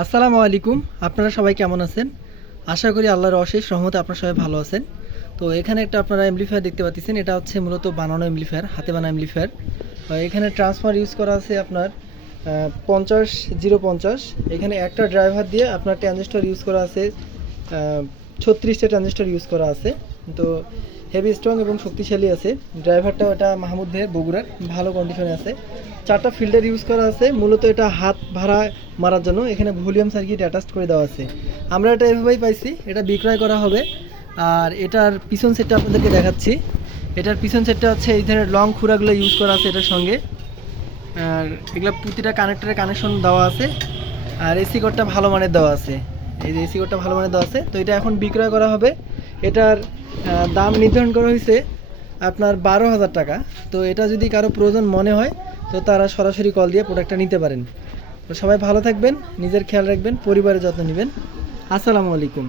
আসসালামু আলাইকুম। আপনারা সবাই কেমন আছেন? আশা করি আল্লাহর অশেষ রহমতে আপনারা সবাই ভালো আছেন। তো এখানে একটা আপনারা এমপ্লিফায়ার দেখতে পাচ্ছেন। এটা হচ্ছে মূলত বানানো এমপ্লিফায়ার হাতে বানানো এমপ্লিফায়ার এখানে ট্রান্সফার ইউজ করা আছে আপনার পঞ্চাশ জিরো পঞ্চাশ। এখানে একটা ড্রাইভার দিয়ে আপনার ট্রানজিস্টর ইউজ করা আছে ছত্রিশটা ট্রানজিস্টর ইউজ করা আছে। তো হেভি স্ট্রং এবং শক্তিশালী আছে। ড্রাইভারটা এটা মাহমুদ ভাইয়ের বগুড়ার, ভালো কন্ডিশনে আছে। চারটা ফিল্টার ইউজ করা আছে, মূলত এটা হাত ভাড়া মারার জন্য। এখানে ভলিউম সার্কিট অ্যাটাচ করে দেওয়া আছে। আমরা এটা এভাবেই পাইছি, এটা বিক্রয় করা হবে। আর এটার পিছন সেটটা আপনাদেরকে দেখাচ্ছি। এটার পিছন সেটটা হচ্ছে এই ধরনের লং খুঁড়াগুলো ইউজ করা আছে এটার সঙ্গে। আর এগুলো প্রতিটা কানেক্টরে কানেকশন দেওয়া আছে। আর এসি কোডটা ভালো মানের দেওয়া আছে। এই যে এসি কোডটা ভালো মানের দেওয়া আছে। তো এটা এখন বিক্রয় করা হবে। এটার দাম নির্ধারণ করা হয়েছে আপনার বারো হাজার টাকা। তো এটা যদি কারও প্রয়োজন মনে হয়, তো তারা সরাসরি কল দিয়ে প্রোডাক্টটা নিতে পারেন। তো সবাই ভালো থাকবেন, নিজের খেয়াল রাখবেন, পরিবারের যত্ন নেবেন। আসসালামু আলাইকুম।